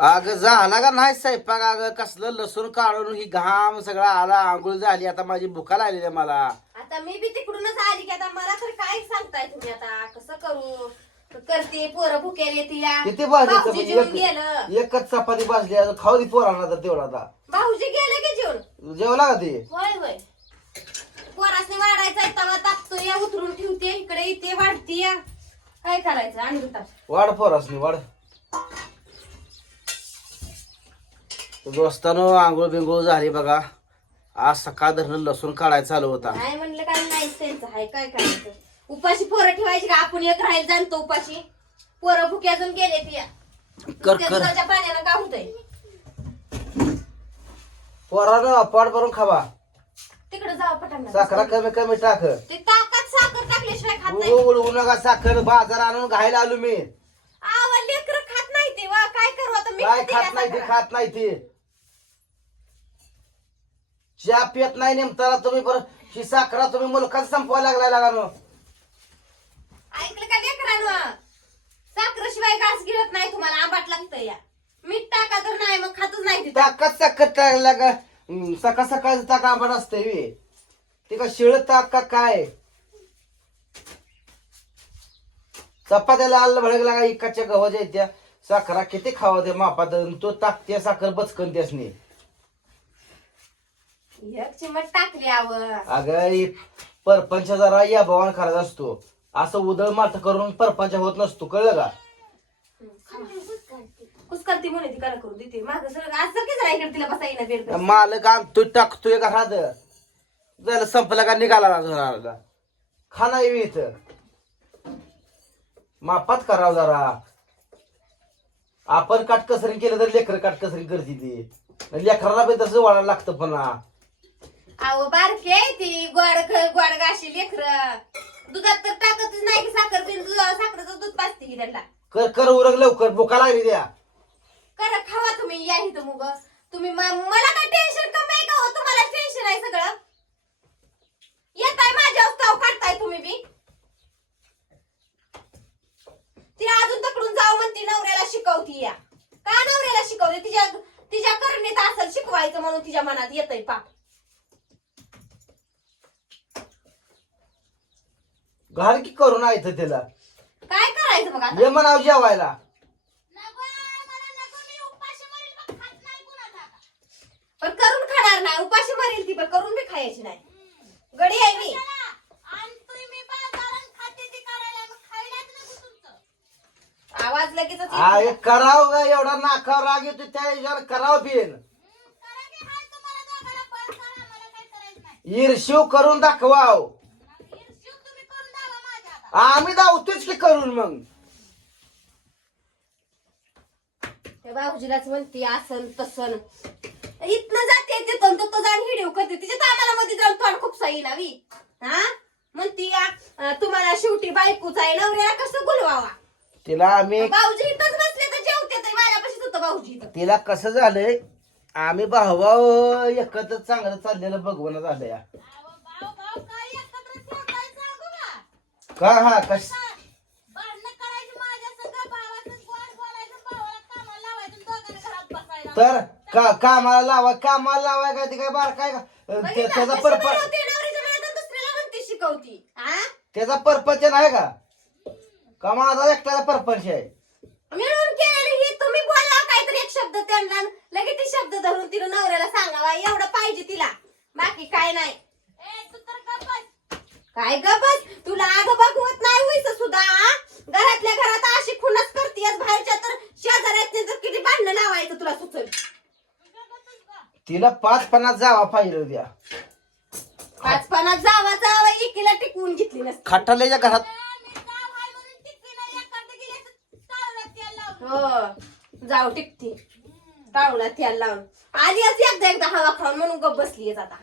अगं झाला का नाही स्वयंपाक? अगं कसलं लसूण काढून ही घाम सगळा आला आंघोळ झाली आता माझी भुका लागली आहे मला. आता मी बी तिकडूनच आली की आता मला तर काय सांगताय तुम्ही आता? कसं करू? करते पोरं भुकेल येते या किती भाजी भाऊजी जेवून गेलं. एकच चपाती भाजली अजून खाऊ दे पोरांना तर तेवढा आता. भाऊजी गेलं की जेवण जेवला का ते? होय होय. पोरासने वाढायचा तवा तापतो या उतरून ठेवते इकडे इथे वाढते या काय करायचं? आणि वाढ पोरासनी वाढ. दोस्तानो आंघोळ बिंघोळ झाली बघा. आज सकाळ धरण लसूण काढायला चालू होता. नाही म्हणलं काय नाही त्यांचं हाय काय करायचं? उपाशी पोरं ठेवायची का? आपण एक राहील जाणतो उपाशी. पोरं भुके अजून गेले ती या कर त्या कर. दुधाच्या पाण्यानं काय होतंय? पोरानं पोट भरून खावा. तिकडे जावं पटांना साखरा कमी कमी टाक. ते ताकात साखर टाकल्याशिवाय खात नाही. नका साखर. बाजार आणून घायला आलो मी. आवा लेकर खात नाही ते. वा काय करू आता? मी काय खाते नाही ते. खात नाही ते. चहा पित नाही नेमताना तुम्ही बरं ही साखरा तुम्ही मुलखात संपवायला लागलाय लागानो ऐकलं का लेकरांनो? साखरेशिवाय घास गिळत नाही तुम्हाला आंबाट लागतं या. मीठ टाका तर नाही मग खातच नाही तिथं. ताकात साखर टाकला का हम्म, सकाळ सकाळचं ताक आंबट असतंय बे. ते का शिळ ताक का काय? चपात्याला आलं भडक लागा इकडच्या गव्हाच्या त्या साखरा किती खावा ते मापात आणि तो ताक त्या साखर बचकन त्यासनी. एक चिमट टाकली आव. अगं परपंच जरा या भवान करायचा असतो. असं उदळ माठ करून परपंच होत नसतो कळलं का? कुस करते म्हणे ती करा करू देते. माग सर आज तर काय इकडे तिला बसा येईना बेड मालक आणतोय टाकतोय का हात झालं संपलं का निघाला घराला खाना येवी इथं. मापात करावं जरा. आपण काटकसरी केलं तर लेकर काटकसरी करते ती. लेकराला पण तसं वाढायला लागतं पुन्हा. अहो बारकी आहे ती. गोड ख- गोड गाशी लेकर. दुधात तर टाकतच नाही की साखर बिन दुधा साखरेचं दूध पाजते की त्यांना. कर कर उरग लवकर भुका लागली द्या करा खावा तुम्ही या इथं मुग. तुम्ही म- मला काय टेन्शन कमी आहे का हो? तुम्हाला टेन्शन आहे सगळं? येताय माझ्या अवस्था काढताय तुम्ही बी. तिला अजून तकडून जाऊ म्हणती नवऱ्याला शिकवती या. का नवऱ्याला शिकवते? तिच्या तिच्या करणीत असेल शिकवायचं म्हणून तिच्या मनात येतय पाप. घाल की करून आहे तिला काय करायचं मग आता? ये म्हणाव जेवायला. पण करून खाणार नाही उपाशी मारेल ती पण करून बी खायची नाही. गडी आहे मी. आवाज लगेच अरे करावं का एवढा नाकावर राग येतो त्या याच्यावर करावं बिन. ईर्शिव करून दाखवाव. आम्ही धावतोच की करून मग. त्या भाऊजीलाच म्हणते असन तसन. इथनं जाते तिथं तो जाऊन हिडिओ करते. तिच्यात आम्हाला मध्ये जाऊन तोंड खूप साई नावी हा? म्हणती आ, तुम्हाला शेवटी बायकोच आहे नवऱ्याला कसं गुलवावा तिला आम्ही भाऊजी इथंच बसले तर जेवते माझ्यापाशीच होतं भाऊजी इथं. तिला कसं झालंय आम्ही भाऊ एकत्र चांगलं चाललेलं बघवणं झालं या का हा कस तर का कामाला लावा कामाला लावाय काय ते काय बार काय का ते- बघितलं? त्याचा कशी नवरीच्या दुसऱ्याला म्हणते शिकवती हा त्याचा परपंच नाही का? का माझा एकट्याचा परपंच आहे? मिळून केलेलं ही तुम्ही बोला काहीतरी एक शब्द त्यांना लगेच ते शब्द धरून तिला नवऱ्याला सांगावा एवढं पाहिजे तिला. बाकी काय नाही. काय ग बस? तुला अगं बघवत नाही होईस सुद्धा? घरातल्या घरात अशी खुनच करतेस बाहेरच्या तर शेजाऱ्यात तर किती भांडणं लावायचं तुला सुचल. तिला पाच पन्नास जावा पाहिजे उद्या पाच पानात जावा जावा एकीला टिकवून घेतली नसते. खटाल्याच्या घरात. हो जाऊ टिकती. टाळूला त्याला लावून. आली असती एकदा एकदा हवा खाऊन म्हणून गप बसली आता.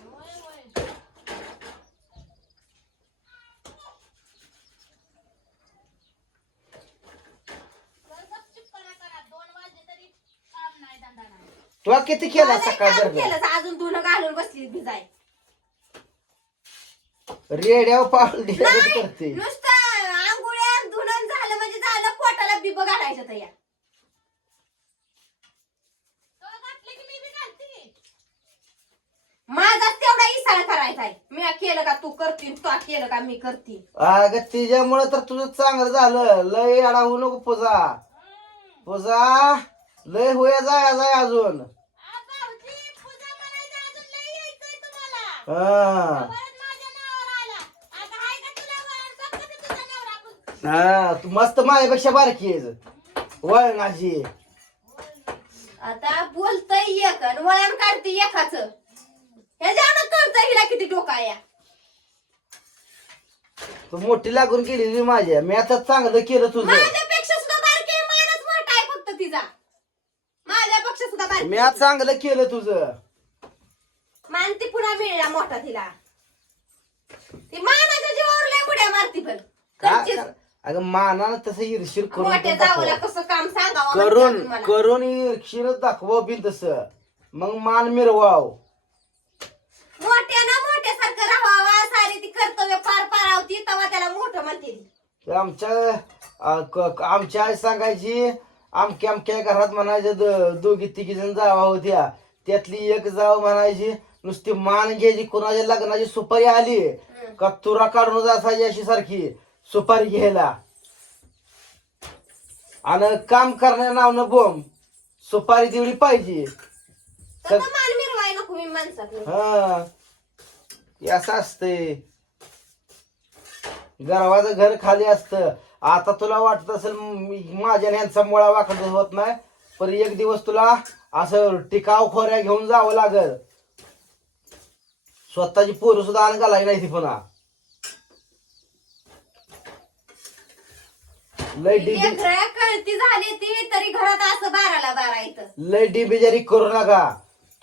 तुला किती केलं मला एक केलं तर अजून धुणं घालून बसली भिजाय रेड्या पाळली करते. आंघोळ्या धुणं झालं म्हणजे झालं पोटाला बिब घालायचं तया माझा तेवढा इसारा करायचा आहे. मी केलं का तू करती तू केलं का मी करती. अगं तिच्यामुळे तर तुझं चांगलं झालं. लय अडावू नको पूजा. पूजा लय होया जाया जाय अजून. हा. हा तू मस्त माझ्यापेक्षा बारकी आहेस. वळणाची आता बोलतय एक आणि वळण काढते एकाच. ह्याच्यानं कळतं हिला किती डोका या तू मोठी लागून गेली तुझी माझ्या. मी आता चांगलं केलं तुझं. माझ्यापेक्षा सुद्धा बारकी आहे, मानच मोठा आहे फक्त तिचा. माझ्यापेक्षा सुद्धा बारकी. मी आज चांगलं केलं तुझं. मिळला मोठा तिला. ती मानाच्या जीवावर लय उड्या मारती पण. का? अगं मानानं तसं ईर्षीर करून मोठ्या पण जावला दाखव. कसं काम सांगावं करून मला. करून ईर्षीर दाखव बिन तसं. मग मान मिरवाव. मोठ्या ना मोठ्यासारखं राहावा सारी ती कर्तव्य पार पारावती तेव्हा त्याला मोठं म्हणते ती. आमच्या अ, क- क- आमची आई सांगायची आमक्या अमक्या घरात म्हणायचे द- दोघी तिघी जण जावा होत्या. त्यातली एक जाव म्हणायची नुसती मान घ्यायची कोणाच्या लग्नाची सुपारी आली. का तुरा काढून असायची अशी सारखी सुपारी घ्यायला. आणि काम करण्या नावनं बोंब सुपारी तेवढी पाहिजे. हा. हे असं असतंय. गरवाचं घर खाली असतं. आता तुला वाटत असेल मी- माझ्या यांचा मुळा वाकड होत नाही पण एक दिवस तुला असं टिकाव खोऱ्या घेऊन जावं लागल. स्वतःची पोरं सुद्धा आण घालाय नाही ती पुन्हा? लय डिबी लेकरं कळती झाली ती तरी घरात असं बाराला बारा येतं लय डिबिजारी करू नका.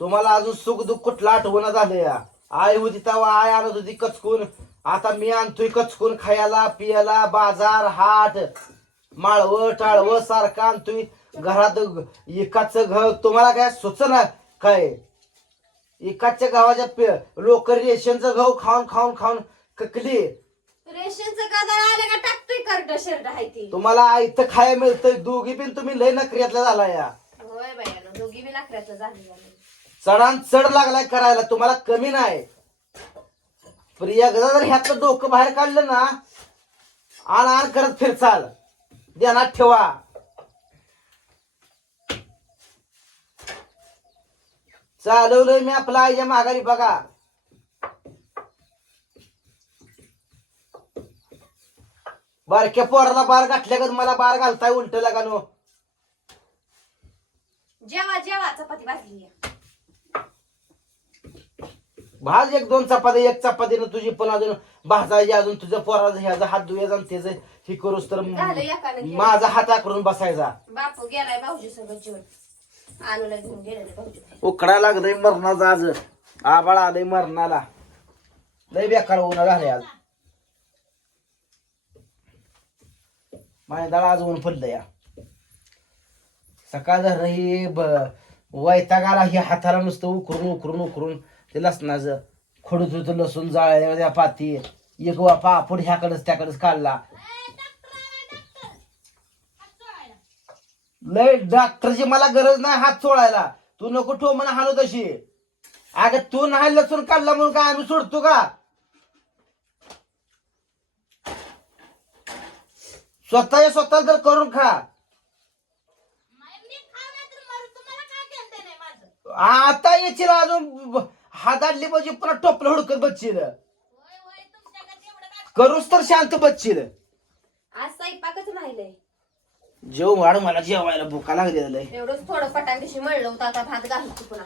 तुम्हाला अजून सुख दुःख कुठलं आठवण झालं या आई होती तेव्हा आई आणत होती कचकून. आता मी आणतोय कचकून खायला पियाला बाजार हाट. माळव टाळव सारखं आणतोय. घरात एकाच घर तुम्हाला काय सुचना काय? एकाच्या गावाच्या लोक रेशनचं गहू खाऊन खाऊन खाऊन ककली. रेशनचं आले का टाकतोय करट शर्ट आहे ती. तुम्हाला आयतं खाया मिळतंय. दोघी पण तुम्ही लय नकऱ्यातला झाला या होय बाया दोघी बी नखऱ्याचं झाली झाली चढान चढ लागलाय करायला. तुम्हाला कमी नाही. पण एकदा जर ह्यातलं डोकं बाहेर काढलं ना आण आण करत फिरचाल. ध्यानात ठेवा. चालवलंय मी आपला आईच्या माघारी बघा. बारक्या पोराला बार घातल्या मला बार घालताय उलट लगानो. जेवा जेवा चपाती भाजली भाज एक दोन चपाती एक चपातीनं तुझी पण अजून भाजायची अजून तुझ्या पोराचा ह्याचा हात आणि त्याचं हे करूस तर झालं एकानं केलं. माझा हात आकरून बसायचा. बापू गेलाय भाऊजी सगळं जेवण. आणूला घेऊन गेलेले भाऊजी उकडा लागलंय मरणाचं आज. आबाळ आलंय मरणाला. लय बेकार ऊन झालंय आज. माझ्या आज ऊन पडलं या सकाळ झालं ही ब- वैताग आला ही हाताला नुसतं उकरून उकरून उकरून ते लसणाचं खोडूत होतं लसूण जाळल्या पाती एक वापा पापड ह्याकडंच त्याकडच काढला. लय डॉक्टरची मला गरज नाही हात सोडायला. तू नको ठो म्हणा हाणू तशी. अगं तू नाही लसूण काढला म्हणून काय आम्ही सोडतो का? स्वतःच्या स्वतः जर करून खा. आता येशील अजून. हाताडली पाहिजे पुन्हा टोपलं हुडकत बसशील. करूस तर शांत बसशील. आज स्वयंपाकच राहिलंय. जेव वाढ मला जेवायला भुका लागली लय. एवढंच थोडं पटांगशी मळलं होतं आता भात घालतो पुन्हा.